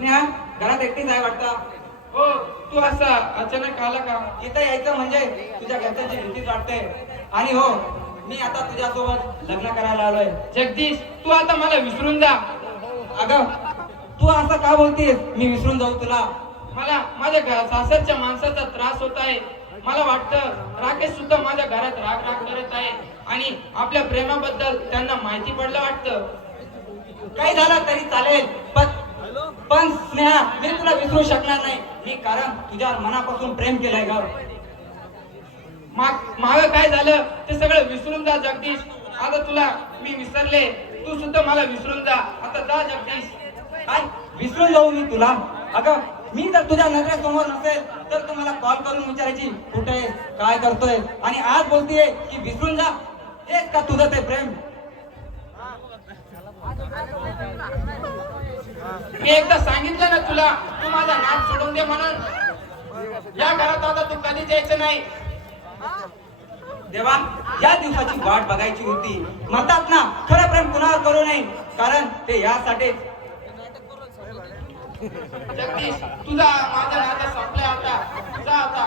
स्नेहा घरात एकटीच आहे वाटतं. हो, तू असा अचानक आला का? इथं यायचं म्हणजे तुझ्या घरच्यांची भीतीच वाटते. आणि हो, मी आता तुझ्यासोबत लग्न करायला आलोय. जगदीश, तू आता मला विसरून जा. अगं तू असं का बोलतीस? मी विसरून जाऊ तुला? मला माझ्या सासरच्या माणसाचा त्रास होत आहे. मला वाटतं राकेश सुद्धा माझ्या घरात राग राग करत आहे आणि आपल्या प्रेमाबद्दल त्यांना माहिती पडलं वाटतं. काही झालं तरी चालेल, पण स्नेहा मी तुला विसरू शकणार नाही. मी कारण तुझ्यावर मनापासून प्रेम केलंय ग. माग काय झालं ते सगळं विसरून जा जगदीश. आता तुला मी विसरले, तू सुद्धा मला विसरून जा. आता जा जगदीश. काय विसरून जाऊ मी तुला? अगं मी जर तुझ्या नजरेसमोर नसेल तर तू मला कॉल करून विचारायची कुठे आहे, काय करतोय, आणि आज बोलतीये की विसरून जा. हेच का तुझं ते प्रेम? मी एकदा सांगितलं ना तुला, तू माझा नाद सोडून दे म्हणून. या घरात आता तू कधीच यायचं नाही. देवा, या दिवसाची वाट बघायची होती. म्हणतात ना खरं प्रेम कुणावर करू नये, कारण ते यासाठी. जगदीश, तुझा माझा नाता संपलाय आता. जा आता.